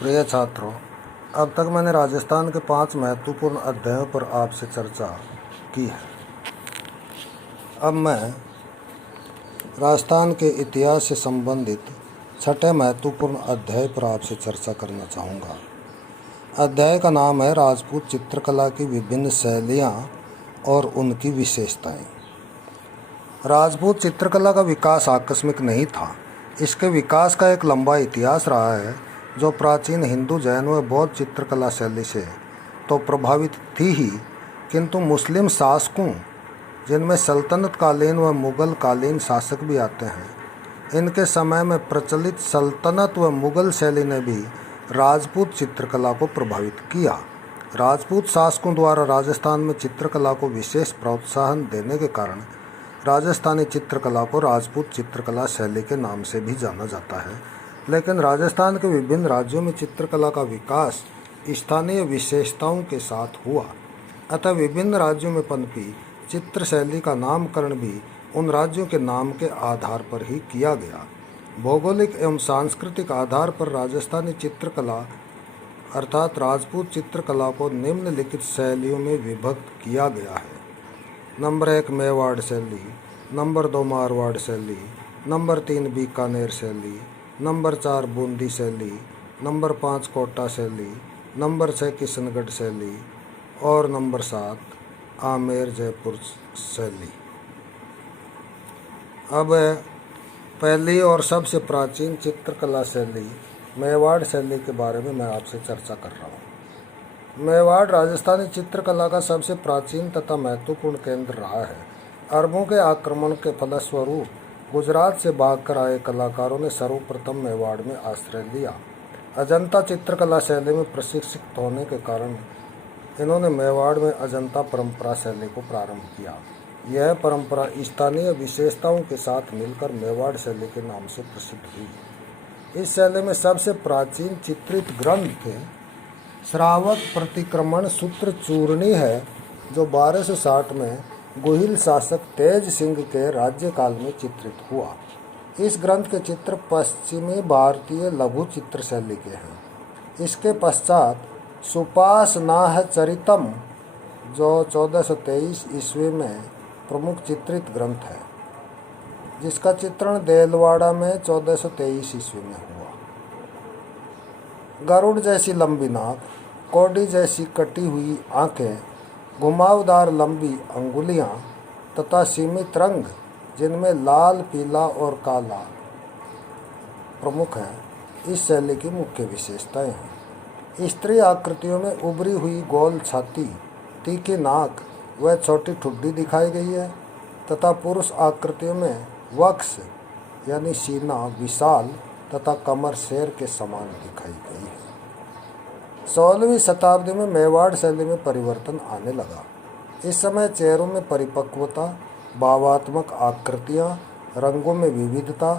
प्रिय छात्रों, अब तक मैंने राजस्थान के 5 महत्वपूर्ण अध्यायों पर आपसे चर्चा की है। अब मैं राजस्थान के इतिहास से संबंधित 6ठे महत्वपूर्ण अध्याय पर आपसे चर्चा करना चाहूँगा। अध्याय का नाम है राजपूत चित्रकला की विभिन्न शैलियाँ और उनकी विशेषताएँ। राजपूत चित्रकला का विकास आकस्मिक नहीं था। इसके विकास का एक लंबा इतिहास रहा है, जो प्राचीन हिंदू, जैन व बौद्ध चित्रकला शैली से तो प्रभावित थी ही, किंतु मुस्लिम शासकों, जिनमें सल्तनत कालीन व मुग़ल कालीन शासक भी आते हैं, इनके समय में प्रचलित सल्तनत व मुग़ल शैली ने भी राजपूत चित्रकला को प्रभावित किया। राजपूत शासकों द्वारा राजस्थान में चित्रकला को विशेष प्रोत्साहन देने के कारण राजस्थानी चित्रकला को राजपूत चित्रकला शैली के नाम से भी जाना जाता है। लेकिन राजस्थान के विभिन्न राज्यों में चित्रकला का विकास स्थानीय विशेषताओं के साथ हुआ, अतः विभिन्न राज्यों में पनपी चित्र शैली का नामकरण भी उन राज्यों के नाम के आधार पर ही किया गया। भौगोलिक एवं सांस्कृतिक आधार पर राजस्थानी चित्रकला अर्थात राजपूत चित्रकला को निम्नलिखित शैलियों में विभक्त किया गया है। नंबर 1 मेवाड़ शैली, नंबर 2 मारवाड़ शैली, नंबर 3 बीकानेर शैली, नंबर 4 बूंदी शैली, नंबर 5 कोटा शैली, नंबर 6 किशनगढ़ शैली और नंबर 7 आमेर जयपुर शैली। अब पहली और सबसे प्राचीन चित्रकला शैली मेवाड़ शैली के बारे में मैं आपसे चर्चा कर रहा हूँ। मेवाड़ राजस्थानी चित्रकला का सबसे प्राचीन तथा महत्वपूर्ण केंद्र रहा है। अरबों के आक्रमण के फलस्वरूप गुजरात से भागकर आए कलाकारों ने सर्वप्रथम मेवाड़ में आश्रय लिया। अजंता चित्रकला शैली में प्रशिक्षित होने के कारण इन्होंने मेवाड़ में अजंता परंपरा शैली को प्रारंभ किया। यह परंपरा स्थानीय विशेषताओं के साथ मिलकर मेवाड़ शैली के नाम से प्रसिद्ध हुई। इस शैली में सबसे प्राचीन चित्रित ग्रंथ श्रावक प्रतिक्रमण सूत्र चूर्णी है, जो 1260 में गोहिल शासक तेज सिंह के राज्यकाल में चित्रित हुआ। इस ग्रंथ के चित्र पश्चिमी भारतीय लघु चित्र शैली के हैं। इसके पश्चात सुपासनाह चरितम, जो 1423 ईस्वी में प्रमुख चित्रित ग्रंथ है, जिसका चित्रण देलवाड़ा में 1423 ईस्वी में हुआ। गरुड़ जैसी लंबी नाक, कौड़ी जैसी कटी हुई आंखें, घुमावदार लंबी अंगुलियां तथा सीमित रंग, जिनमें लाल, पीला और काला प्रमुख हैं, इस शैली की मुख्य विशेषताएं हैं। स्त्री आकृतियों में उभरी हुई गोल छाती, तीखी नाक व छोटी ठुड्डी दिखाई गई है तथा पुरुष आकृतियों में वक्ष यानी सीना विशाल तथा कमर शेर के समान दिखाई गई है। 16वीं शताब्दी में मेवाड़ शैली में परिवर्तन आने लगा। इस समय चेहरों में परिपक्वता, भावात्मक आकृतियाँ, रंगों में विविधता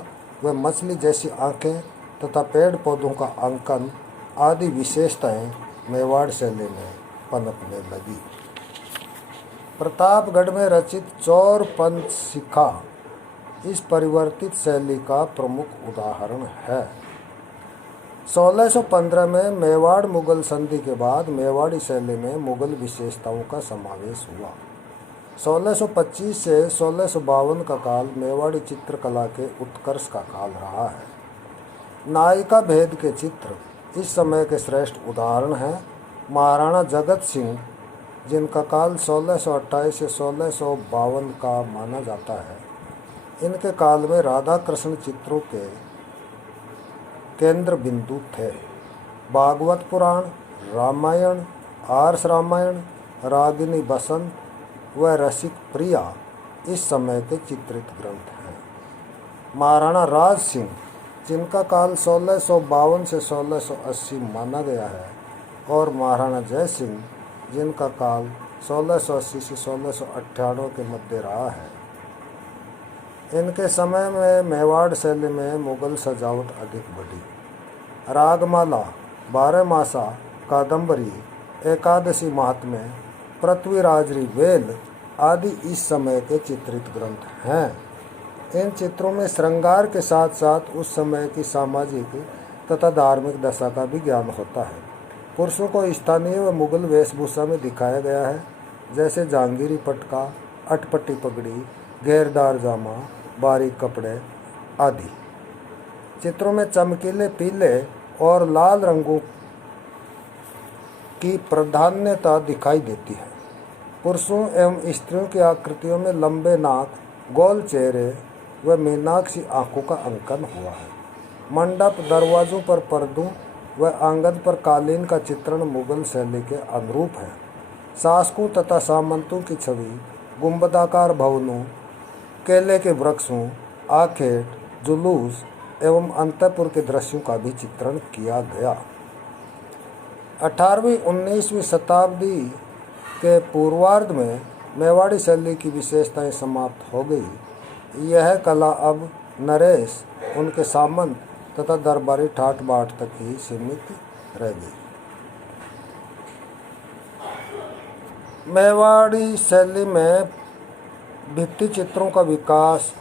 व मछली जैसी आंखें तथा पेड़ पौधों का अंकन आदि विशेषताएं मेवाड़ शैली में पनपने लगी। प्रतापगढ़ में रचित चौर पंचशिखा इस परिवर्तित शैली का प्रमुख उदाहरण है। 1615 में मेवाड़ मुगल संधि के बाद मेवाड़ी शैली में मुगल विशेषताओं का समावेश हुआ। 1625 से 1652 का काल मेवाड़ी चित्रकला के उत्कर्ष का काल रहा है। नायिका भेद के चित्र इस समय के श्रेष्ठ उदाहरण हैं। महाराणा जगत सिंह, जिनका काल 1628 से 1652 का माना जाता है, इनके काल में राधा कृष्ण चित्रों के केंद्र बिंदु थे। भागवत पुराण, रामायण, आर्ष रामायण, रागिनी बसंत व रसिक प्रिया इस समय के चित्रित ग्रंथ हैं। महाराणा राज सिंह, जिनका काल 1652 से 1680 माना गया है, और महाराणा जय सिंह, जिनका काल 1680 से 1698 के मध्य रहा है। इनके समय में मेवाड़ शैली में मुगल सजावट अधिक बढ़ी। रागमाला, 12मासा, कादम्बरी, एकादशी महात्म्य, पृथ्वीराजरी वेल आदि इस समय के चित्रित ग्रंथ हैं। इन चित्रों में श्रृंगार के साथ साथ उस समय की सामाजिक तथा धार्मिक दशा का भी ज्ञान होता है। पुरुषों को स्थानीय व मुगल वेशभूषा में दिखाया गया है, जैसे जहांगीरी पटका, अटपटी पगड़ी, घेरदार जामा, बारीक कपड़े आदि। चित्रों में चमकीले पीले और लाल रंगों की प्राधान्यता दिखाई देती है। पुरुषों एवं स्त्रियों की आकृतियों में लंबे नाक, गोल चेहरे व मीनाक्षी आंखों का अंकन हुआ है। मंडप, दरवाजों पर पर्दों व आंगन पर कालीन का चित्रण मुगल शैली के अनुरूप है। शासकों तथा सामंतों की छवि, गुंबदाकार भवनों, केले के वृक्षों, आखेट, जुलूस एवं अंतःपुर के दृश्यों का भी चित्रण किया गया। 18वीं-19वीं शताब्दी के पूर्वार्ध में मेवाड़ी शैली की विशेषताएं समाप्त हो गई। यह कला अब नरेश, उनके सामंत तथा दरबारी ठाट बाट तक ही सीमित रह गई। मेवाड़ी शैली में भित्ति चित्रों का विकास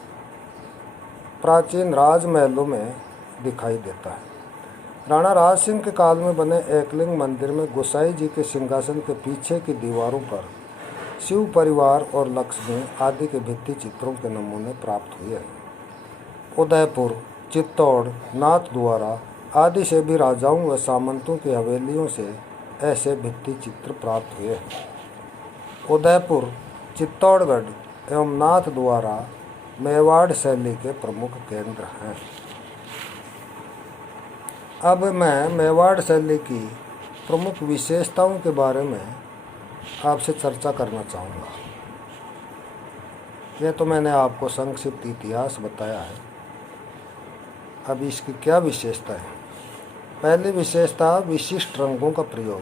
प्राचीन राजमहलों में दिखाई देता है। राणा राज सिंह के काल में बने एकलिंग मंदिर में गोसाई जी के सिंहासन के पीछे की दीवारों पर शिव परिवार और लक्ष्मी आदि के भित्ति चित्रों के नमूने प्राप्त हुए हैं। उदयपुर, चित्तौड़, नाथद्वारा आदि से भी राजाओं व सामंतों की हवेलियों से ऐसे भित्ति चित्र प्राप्त हुए हैं। उदयपुर, चित्तौड़गढ़ एवं नाथद्वारा मेवाड़ शैली के प्रमुख केंद्र हैं। अब मैं मेवाड़ शैली की प्रमुख विशेषताओं के बारे में आपसे चर्चा करना चाहूँगा। यह तो मैंने आपको संक्षिप्त इतिहास बताया है। अब इसकी क्या विशेषता है? पहली विशेषता, विशिष्ट रंगों का प्रयोग।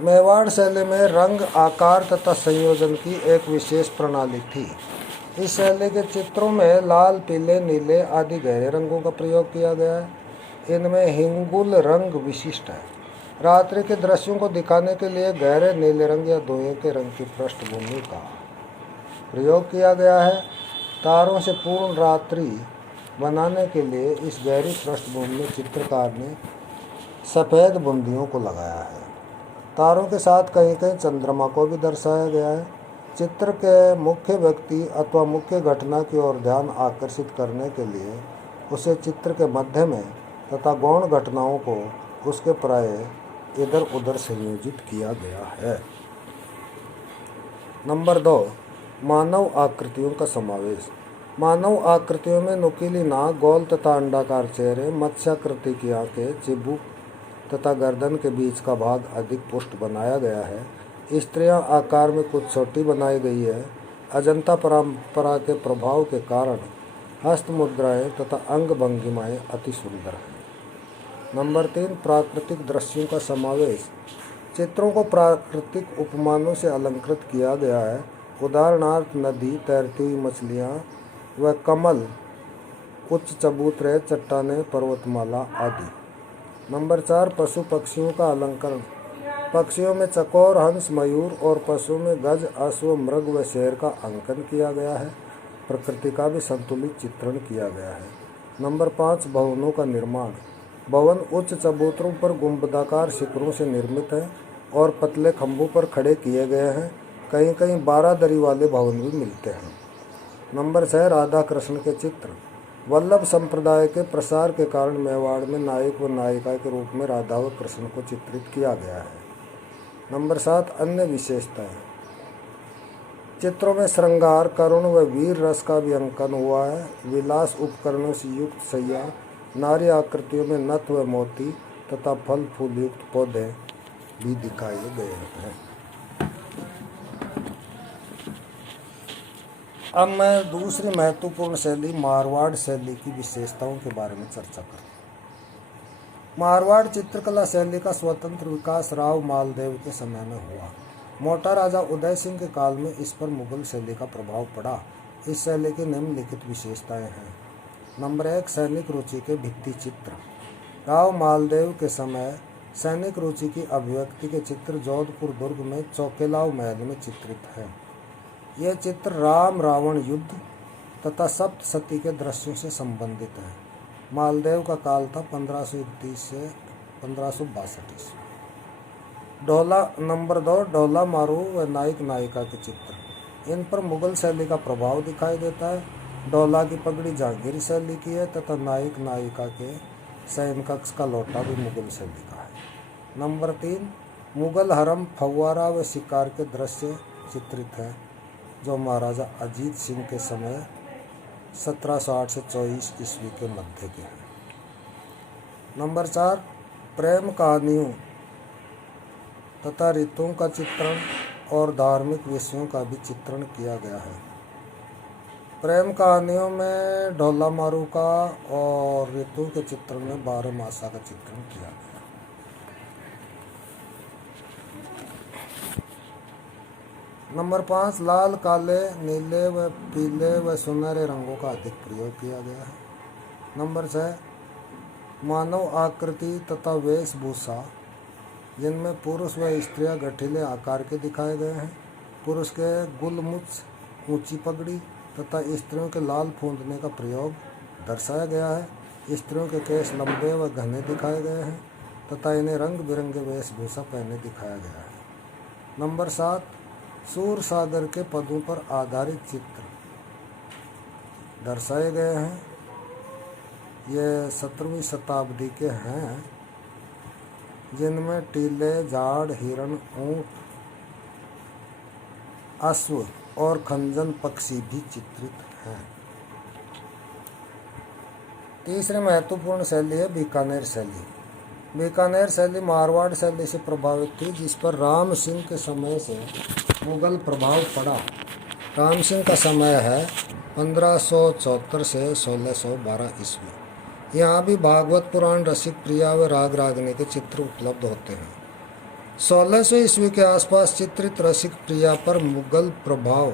मेवाड़ शैली में रंग, आकार तथा संयोजन की एक विशेष प्रणाली थी। इस शैली के चित्रों में लाल, पीले, नीले आदि गहरे रंगों का प्रयोग किया गया है। इनमें हिंगुल रंग विशिष्ट है। रात्रि के दृश्यों को दिखाने के लिए गहरे नीले रंग या धुएं के रंग की पृष्ठभूमि का प्रयोग किया गया है। तारों से पूर्ण रात्रि बनाने के लिए इस गहरी पृष्ठभूमि में चित्रकार ने सफ़ेद बूंदियों को लगाया है। तारों के साथ कहीं कहीं चंद्रमा को भी दर्शाया गया है। चित्र के मुख्य व्यक्ति अथवा मुख्य घटना की ओर ध्यान आकर्षित करने के लिए उसे चित्र के मध्य में तथा गौण घटनाओं को उसके प्राय इधर उधर संयोजित किया गया है। नंबर 2, मानव आकृतियों का समावेश। मानव आकृतियों में नुकीली नाक, गोल तथा अंडाकार चेहरे, मत्स्याकृति की आंखें, चिबुक तथा गर्दन के बीच का भाग अधिक पुष्ट बनाया गया है। स्त्रियां आकार में कुछ छोटी बनाई गई है। अजंता परंपरा के प्रभाव के कारण हस्त मुद्राएं तथा अंग भंगिमाएं अति सुंदर हैं। नंबर 3, प्राकृतिक दृश्यों का समावेश। चित्रों को प्राकृतिक उपमानों से अलंकृत किया गया है। उदाहरणार्थ नदी, तैरती हुई मछलियाँ व कमल, उच्च चबूतरे, चट्टानें, पर्वतमाला आदि। नंबर 4, पशु पक्षियों का अलंकरण। पक्षियों में चकोर, हंस, मयूर और पशुओं में गज, अश्व, मृग व शेर का अंकन किया गया है। प्रकृति का भी संतुलित चित्रण किया गया है। नंबर 5, भवनों का निर्माण। भवन उच्च चबूतरों पर गुंबदाकार शिखरों से निर्मित है और पतले खंभों पर खड़े किए गए हैं। कहीं कहीं 12 दरी वाले भवन भी मिलते हैं। नंबर 6, राधा कृष्ण के चित्र। वल्लभ संप्रदाय के प्रसार के कारण मेवाड़ में नायक व नायिका के रूप में राधा व कृष्ण को चित्रित किया गया है। नंबर 7, अन्य विशेषताएं। चित्रों में श्रृंगार, करुण व वीर रस का भी अंकन हुआ है। विलास उपकरणों से युक्त सैया, नारी आकृतियों में नथ व मोती तथा फल फूल युक्त पौधे भी दिखाए गए हैं। अब मैं दूसरी महत्वपूर्ण शैली मारवाड़ शैली की विशेषताओं के बारे में चर्चा करूँ। मारवाड़ चित्रकला शैली का स्वतंत्र विकास राव मालदेव के समय में हुआ। मोटा राजा उदय सिंह के काल में इस पर मुगल शैली का प्रभाव पड़ा। इस शैली की निम्नलिखित विशेषताएं हैं। नंबर 1, सैनिक रुचि के भित्ति चित्र। राव मालदेव के समय सैनिक रुचि की अभिव्यक्ति के चित्र जोधपुर दुर्ग में चौकेलाव महल में चित्रित हैं। ये चित्र राम रावण युद्ध तथा सप्तसती के दृश्यों से संबंधित है। मालदेव का काल था 1531 से 1562 ईस्वी। ढोला नंबर 2, ढोला मारू व नायक नायिका के चित्र। इन पर मुगल शैली का प्रभाव दिखाई देता है। ढोला की पगड़ी जहांगीरी शैली की है तथा नायक नायिका के शयन कक्ष का लोटा भी मुगल शैली का है। नंबर 3, मुगल हरम, फव्वारा व शिकार के दृश्य चित्रित हैं जो महाराजा अजीत सिंह के समय 1708 से 24 ईस्वी के मध्य के हैं। नंबर 4, प्रेम कहानियों तथा ऋतुओं का चित्रण और धार्मिक विषयों का भी चित्रण किया गया है। प्रेम कहानियों में ढोला मारू का और ऋतु के चित्रण में 12 मासा का चित्रण किया गया। नंबर 5, लाल, काले, नीले व पीले व सुनहरे रंगों का अधिक प्रयोग किया गया है। नंबर 6, मानव आकृति तथा वेशभूषा जिनमें पुरुष व स्त्रियां गठीले आकार के दिखाए गए हैं। पुरुष के गुलमुछ, ऊंची पगड़ी तथा स्त्रियों के लाल फूंदने का प्रयोग दर्शाया गया है। स्त्रियों के केश लंबे व घने दिखाए गए हैं तथा इन्हें रंग बिरंगे वेशभूषा पहने दिखाया गया है। नंबर 7, सूर सागर के पदों पर आधारित चित्र दर्शाए गए हैं। ये 17वीं शताब्दी के हैं जिनमें टीले, झाड़, हिरण, ऊंट, अश्व और खंजन पक्षी भी चित्रित हैं। तीसरी महत्वपूर्ण शैली है बीकानेर शैली। बीकानेर शैली मारवाड़ शैली से प्रभावित थी जिस पर राम सिंह के समय से मुगल प्रभाव पड़ा। राम सिंह का समय है 1574 से 1612 ईस्वी। यहाँ भी भागवत पुराण, रसिक प्रिया व राग रागनी के चित्र उपलब्ध होते हैं। 1600 ईस्वी के आसपास चित्रित रसिक प्रिया पर मुगल प्रभाव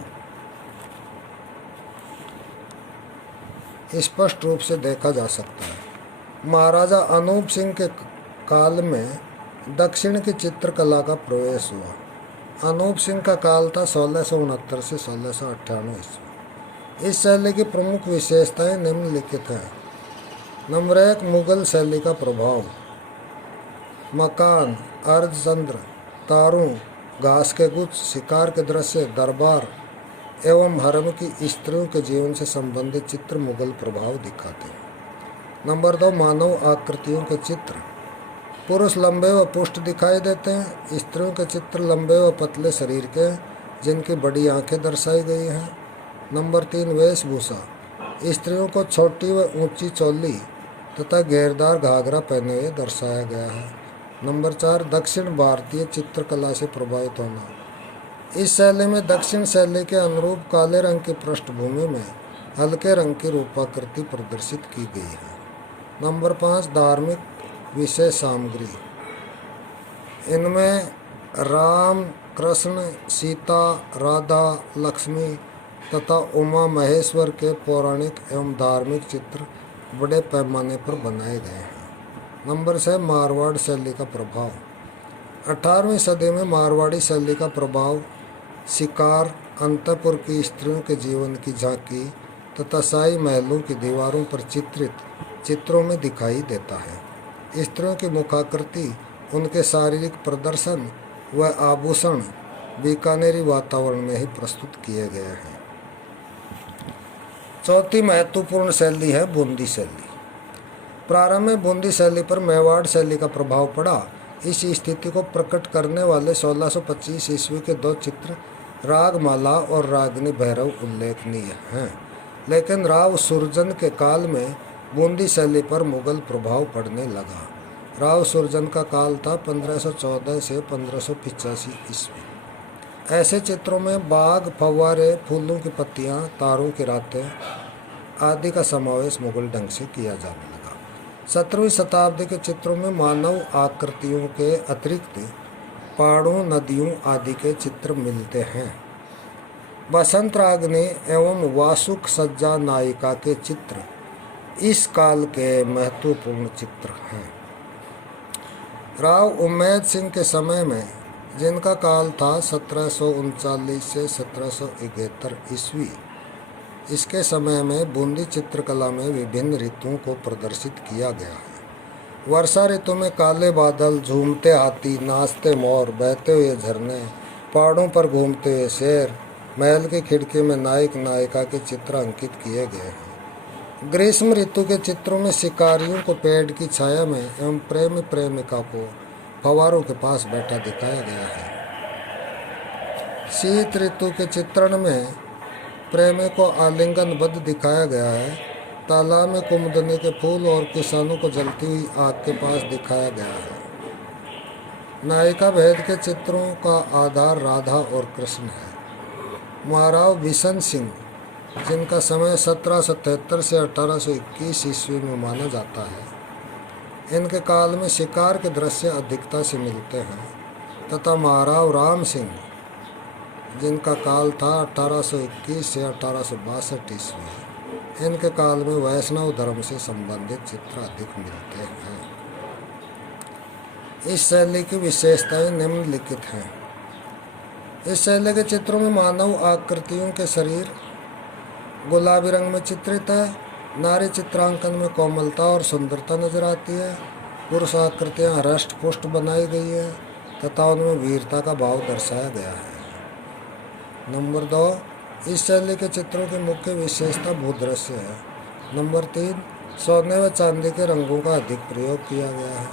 स्पष्ट रूप से देखा जा सकता है। महाराजा अनूप सिंह के काल में दक्षिण की चित्रकला का प्रवेश हुआ। अनूप सिंह का काल था 1669 से 1698 ईस्वी। इस शैली की प्रमुख विशेषताएं निम्नलिखित हैं। नंबर 1, मुगल शैली का प्रभाव। मकान, अर्धचंद्र, तारों, घास के गुच्छ, शिकार के दृश्य, दरबार एवं हरम की स्त्रियों के जीवन से संबंधित चित्र मुगल प्रभाव दिखाते हैं। नंबर 2, मानव आकृतियों के चित्र। पुरुष लंबे व पुष्ट दिखाई देते हैं। स्त्रियों के चित्र लंबे व पतले शरीर के जिनकी बड़ी आंखें दर्शाई गई हैं। नंबर 3, वेशभूषा। स्त्रियों को छोटी व ऊंची चोली तथा घेरदार घाघरा पहने हुए दर्शाया गया है। नंबर 4, दक्षिण भारतीय चित्रकला से प्रभावित होना। इस शैली में दक्षिण शैली के अनुरूप काले रंग की पृष्ठभूमि में हल्के रंग की रूपाकृति प्रदर्शित की गई है। नंबर 5, धार्मिक विषय सामग्री। इनमें राम, कृष्ण, सीता, राधा, लक्ष्मी तथा उमा महेश्वर के पौराणिक एवं धार्मिक चित्र बड़े पैमाने पर बनाए गए हैं। नंबर 6, मारवाड़ शैली का प्रभाव। 18वीं सदी में मारवाड़ी शैली का प्रभाव शिकार, अंतपुर की स्त्रियों के जीवन की झांकी तथा शाही महलों की दीवारों पर चित्रित चित्रों में दिखाई देता है। स्त्रियों की मुखाकृति, उनके शारीरिक प्रदर्शन व आभूषण बीकानेरी वातावरण में ही प्रस्तुत किए गए हैं। चौथी महत्वपूर्ण शैली है बूंदी शैली। प्रारंभ में बूंदी शैली पर मेवाड़ शैली का प्रभाव पड़ा। इस स्थिति को प्रकट करने वाले 1625 ईस्वी के 2 चित्र रागमाला और रागिनी भैरव उल्लेखनीय हैं। लेकिन राव सुरजन के काल में बूंदी शैली पर मुगल प्रभाव पड़ने लगा। राव सुरजन का काल था 1514 से 1585 ईस्वी। ऐसे चित्रों में बाग, फव्वारे, फूलों की पत्तियां, तारों की रातें आदि का समावेश मुगल ढंग से किया जाने लगा। 17वीं शताब्दी के चित्रों में मानव आकृतियों के अतिरिक्त पहाड़ों, नदियों आदि के चित्र मिलते हैं। बसंत रागनी एवं वासुक सज्जा नायिका के चित्र इस काल के महत्वपूर्ण चित्र हैं। राव उम्मेद सिंह के समय में, जिनका काल था 1739 से 1771 ईस्वी, इसके समय में बूंदी चित्रकला में विभिन्न ऋतुओं को प्रदर्शित किया गया है। वर्षा ऋतु में काले बादल, झूमते हाथी, नाचते मोर, बहते हुए झरने, पहाड़ों पर घूमते हुए शेर, महल की खिड़की में नायक नायिका के चित्र अंकित किए गए हैं। ग्रीष्म ऋतु के चित्रों में शिकारियों को पेड़ की छाया में एवं प्रेमी प्रेमिका को फव्वारों के पास बैठा दिखाया गया है। शीत ऋतु के चित्रण में प्रेमी को आलिंगनबद्ध दिखाया गया है। तालाब में कुमुदनी के फूल और किसानों को जलती हुई आग के पास दिखाया गया है। नायिका भेद के चित्रों का आधार राधा और कृष्ण है। महाराव बिशन सिंह, जिनका समय 1773 से 1821 ईस्वी में माना जाता है, इनके काल में शिकार के दृश्य अधिकता से मिलते हैं, तथा महाराव राम सिंह, जिनका काल था 1821 से 1862 ईस्वी, इनके काल में वैष्णव धर्म से संबंधित चित्र अधिक मिलते हैं। इस शैली की विशेषताएं निम्नलिखित हैं। इस शैली के चित्रों में मानव आकृतियों के शरीर गुलाबी रंग में चित्रित है। नारी चित्रांकन में कोमलता और सुंदरता नजर आती है। पुरुष आकृतियां हृष्ट पुष्ट बनाई गई है तथा उनमें वीरता का भाव दर्शाया गया है। नंबर 2, इस शैली के चित्रों की मुख्य विशेषता भूदृश्य है। नंबर 3, सोने व चांदी के रंगों का अधिक प्रयोग किया गया है।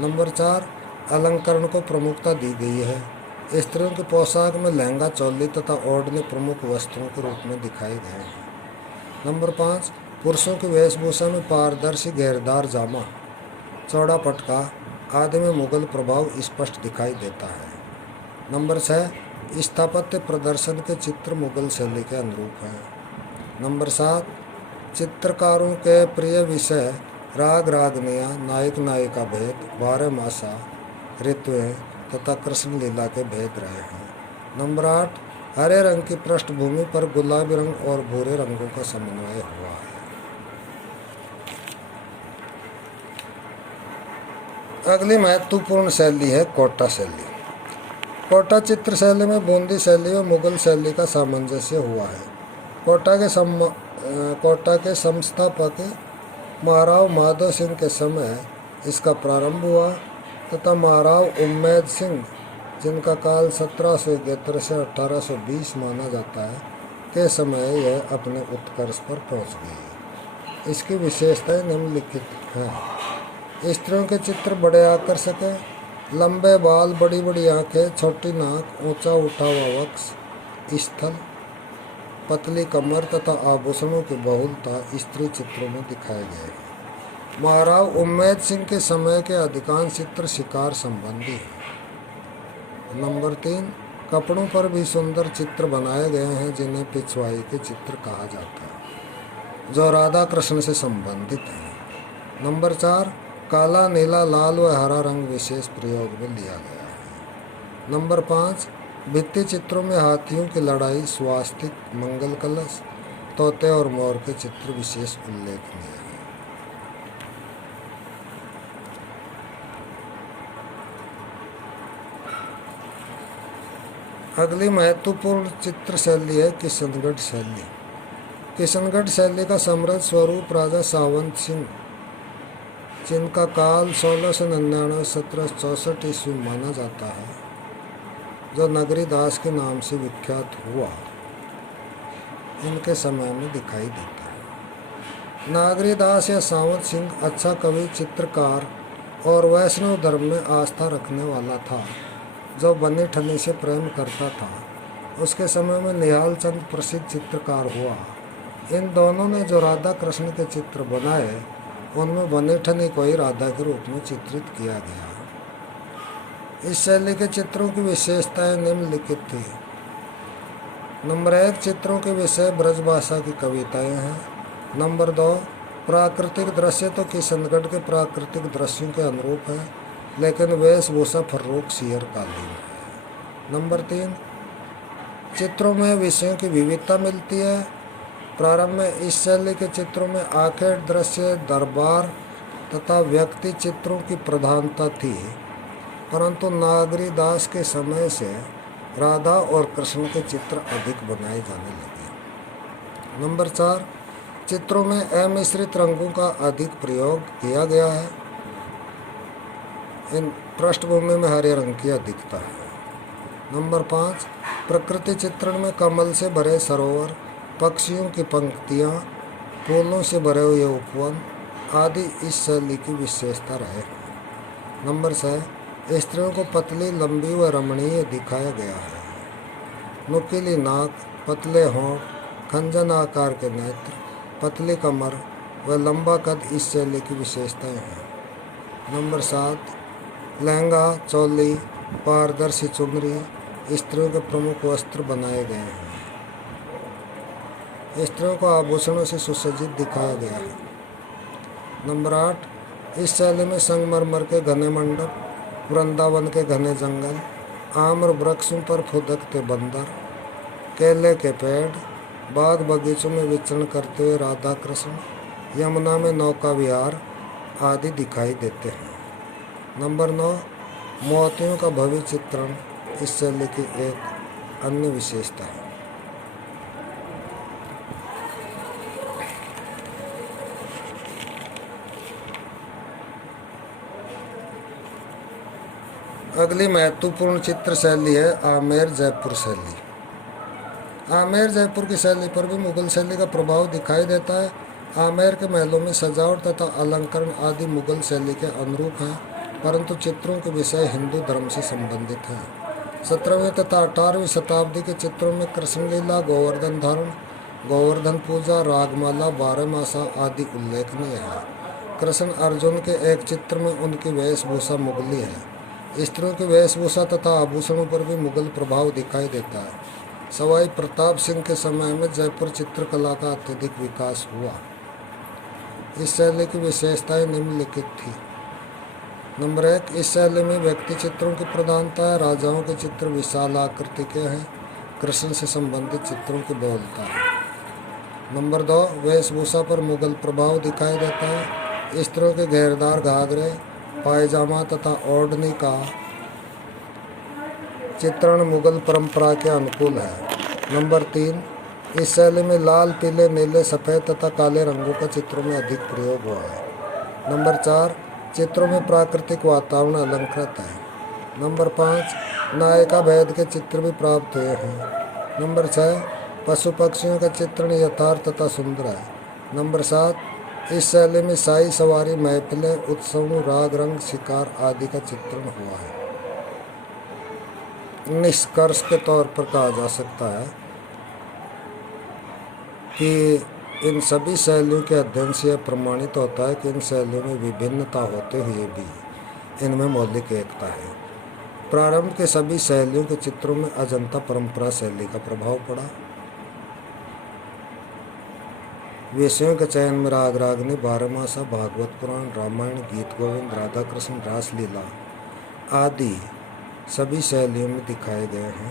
नंबर 4, अलंकरण को प्रमुखता दी गई है। स्त्रियों की पोशाक में लहंगा, चोली तथा ओढ़ने प्रमुख वस्त्रों के रूप में दिखाए गए हैं। नंबर 5, पुरुषों की वेशभूषा में पारदर्शी घेरदार जामा, चौड़ा पटका आदि में मुगल प्रभाव स्पष्ट दिखाई देता है। नंबर 6, स्थापत्य प्रदर्शन के चित्र मुगल शैली के अनुरूप हैं। नंबर 7, चित्रकारों के प्रिय विषय राग रागनियाँ, नायक नायिका भेद, 12 मासा, ऋतुएं तथा कृष्ण लीला के भेद रहे हैं। नंबर 8, हरे रंग की पृष्ठभूमि पर गुलाबी रंग और भूरे रंगों का समन्वय हुआ है। अगली महत्वपूर्ण शैली है कोटा शैली। कोटा चित्र शैली में बूंदी शैली और मुगल शैली का सामंजस्य हुआ है। कोटा के संस्थापक महाराव माधव सिंह के समय इसका प्रारंभ हुआ तथा महाराव उम्मेद सिंह, जिनका काल 1771 से 1820 माना जाता है, के समय यह अपने उत्कर्ष पर पहुंच गई। इसकी विशेषताएं निम्नलिखित हैं। स्त्रियों के चित्र बड़े आकर्षक हैं। लंबे बाल, बड़ी बड़ी आंखें, छोटी नाक, ऊंचा उठा हुआ वक्ष स्थल, पतली कमर तथा आभूषणों की बहुलता स्त्री चित्रों में दिखाए गए हैं। महाराव उम्मेद सिंह के समय के अधिकांश चित्र शिकार संबंधी हैं। नंबर 3, कपड़ों पर भी सुंदर चित्र बनाए गए हैं, जिन्हें पिछवाई के चित्र कहा जाता है, जो राधा कृष्ण से संबंधित हैं। नंबर 4, काला, नीला, लाल व हरा रंग विशेष प्रयोग में लिया गया है। नंबर 5, भित्ति चित्रों में हाथियों की लड़ाई, स्वास्तिक, मंगल कलश, तोते और मोर के चित्र विशेष उल्लेखनीय हैं। अगली महत्वपूर्ण चित्र शैली है किशनगढ़ शैली। किशनगढ़ शैली का समृद्ध स्वरूप राजा सावंत सिंह, जिनका काल 1699-1764 ईस्वी माना जाता है, जो नगरी दास के नाम से विख्यात हुआ, इनके समय में दिखाई देता है। नागरी दास या सावंत सिंह अच्छा कवि, चित्रकार और वैष्णव धर्म में आस्था रखने वाला था, जो बनी ठनी से प्रेम करता था। उसके समय में निहाल चंद प्रसिद्ध चित्रकार हुआ। इन दोनों ने जो राधा कृष्ण के चित्र बनाए, उनमें बनी ठनी को ही राधा के रूप में चित्रित किया गया। इस शैली के चित्रों की विशेषताएं निम्नलिखित थी। नंबर 1, चित्रों के विषय ब्रजभाषा की कविताएं हैं। नंबर 2, प्राकृतिक दृश्य तो किशनगढ़ के प्राकृतिक दृश्यों के अनुरूप है, लेकिन वेशभूषा फर्रुख सियर कालीन है। नंबर 3, चित्रों में विषयों की विविधता मिलती है। प्रारंभ में इस शैली के चित्रों में आखेट दृश्य, दरबार तथा व्यक्ति चित्रों की प्रधानता थी, परंतु नागरी दास के समय से राधा और कृष्ण के चित्र अधिक बनाए जाने लगे। नंबर 4, चित्रों में अमिश्रित रंगों का अधिक प्रयोग किया गया है। इन पृष्ठभूमि में हरे रंग की अधिकता है। नंबर 5, प्रकृति चित्रण में कमल से भरे सरोवर, पक्षियों की पंक्तियाँ, फूलों से भरे हुए उपवन आदि इस शैली की विशेषता रहे। नंबर 6, स्त्रियों को पतली, लंबी व रमणीय दिखाया गया है। नुकीली नाक, पतले होंठ, खंजन आकार के नेत्र, पतली कमर व लंबा कद इस शैली की विशेषताएं हैं। नंबर 7, लहंगा, चोली, पारदर्शी चुनरी स्त्रियों के प्रमुख वस्त्र बनाए गए हैं। स्त्रियों को आभूषणों से सुसज्जित दिखाया गया है। नंबर 8, इस शैली में संगमरमर के घने मंडप, वृंदावन के घने जंगल, आम्र वृक्षों पर फुदकते बंदर, केले के पेड़, बाग बगीचों में विचरण करते हुए राधा कृष्ण, यमुना में नौका विहार आदि दिखाई देते हैं। नंबर 9, मोतियों का भव्य चित्रण इस शैली की एक अन्य विशेषता है। अगली महत्वपूर्ण चित्र शैली है आमेर जयपुर शैली। आमेर जयपुर की शैली पर भी मुगल शैली का प्रभाव दिखाई देता है। आमेर के महलों में सजावट तथा अलंकरण आदि मुगल शैली के अनुरूप हैं, परंतु चित्रों के विषय हिंदू धर्म से संबंधित हैं। 17वीं तथा 18वीं शताब्दी के चित्रों में कृष्णलीला, गोवर्धन धर्म, गोवर्धन पूजा, रागमाला, बारहमासा आदि उल्लेखनीय है। कृष्ण अर्जुन के एक चित्र में उनकी वेशभूषा मुगली है। स्त्रियों की वेशभूषा तथा आभूषणों पर भी मुगल प्रभाव दिखाई देता है। सवाई प्रताप सिंह के समय में जयपुर चित्रकला का अत्यधिक विकास हुआ। इस शैली की विशेषताएं निम्नलिखित थी। नंबर 1, इस शैली में व्यक्ति चित्रों की प्रधानता है। राजाओं के चित्र विशाल आकृति के हैं। कृष्ण से संबंधित चित्रों की बहुलता है। नंबर 2, वेशभूषा पर मुगल प्रभाव दिखाई देता है। स्त्रियों के घेरदार घाघरे, पायजामा तथा ओढ़नी का चित्रण मुगल परंपरा के अनुकूल है। नंबर 3, इस शैली में लाल, पीले, नीले, सफ़ेद तथा काले रंगों का चित्रों में अधिक प्रयोग हुआ है। नंबर 4, चित्रों में प्राकृतिक वातावरण अलंकृत है। नंबर 5, नायिका भेद के चित्र भी प्राप्त हुए हैं। नंबर 6, पशु पक्षियों का चित्रण यथार्थ तथा सुंदर है। नंबर 7, इस शैली में शाही सवारी, महफिलें, उत्सवों, राग रंग, शिकार आदि का चित्रण हुआ है। निष्कर्ष के तौर पर कहा जा सकता है कि इन सभी शैलियों के अध्ययन से यह प्रमाणित होता है कि इन शैलियों में विभिन्नता होते हुए भी इनमें मौलिक एकता है। प्रारंभ के सभी शैलियों के चित्रों में अजंता परंपरा शैली का प्रभाव पड़ा। विषयों के चयन में राग रागनी, बारहमासा, भागवत पुराण, रामायण, गीत गोविंद, राधा कृष्ण, रासलीला आदि सभी शैलियों में दिखाए गए हैं।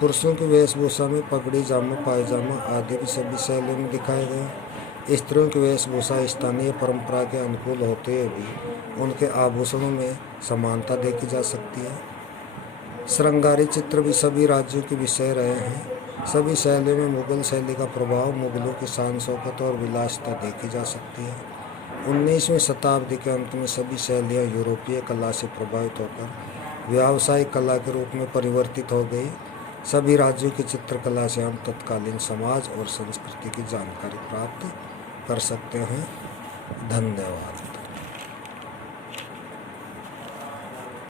पुरुषों की वेशभूषा में पगड़ी, जामा, पायजामा आदि भी सभी शैलियों में दिखाए गए। स्त्रियों की वेशभूषा स्थानीय परंपरा के अनुकूल होते हुए भी उनके आभूषणों में समानता देखी जा सकती है। श्रृंगारी चित्र भी सभी राज्यों के विषय रहे हैं। सभी शैलियों में मुगल शैली का प्रभाव, मुगलों की शान शौकत और विलासिता देखी जा सकती है। 19वीं शताब्दी के अंत में सभी शैलियाँ यूरोपीय कला से प्रभावित होकर व्यावसायिक कला के रूप में परिवर्तित हो गई। सभी राज्यों की चित्रकला से हम तत्कालीन समाज और संस्कृति की जानकारी प्राप्त कर सकते हैं। धन्यवाद।